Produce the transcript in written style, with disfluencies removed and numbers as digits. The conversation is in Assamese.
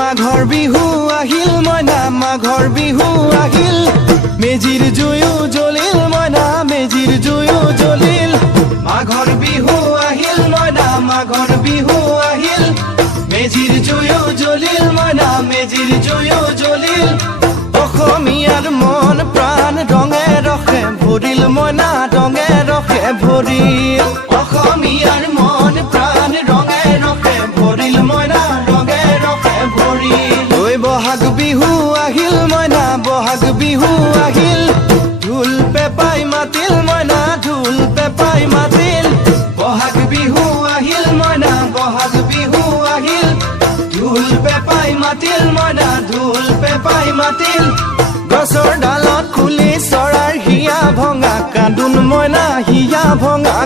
মাঘৰ বিহু আহিল মইনা মাঘৰ বিহু আহিল মেজিৰ জুয়ো জ্বলিল মইনা মেজিৰ জুয়ো জ্বলিল মাঘৰ বিহু আহিল মইনা মাঘৰ বিহু আহিল মেজিৰ জুয়ো জ্বলিল মইনা মেজিৰ জুয়ো জ্বলিল অসমীয়াৰ মন প্ৰাণ ৰঙে ৰখে ভৰিল মইনা ৰঙে ৰখে ভৰিল অসমীয়াৰ মন প্ৰাণ ৰঙে ৰখে ভৰিল মইনা ৰঙে ৰখে ভৰিল ঐ বহাগ বিহু আহিল মইনা বহাগ বিহু আহিল ঢোল পেপাই মাতিল মইনা ঢোল পেপাই মাতিল বহাগ বিহু আহিল মইনা বহাগ বিহু আহিল ঢোল পেপাই মাতিল মইনা ঢোল পেপাই মাতিল গছৰ ডালত খুলি চৰাৰ হিয়া ভঙা কান্দোন মইনা হিয়া ভঙা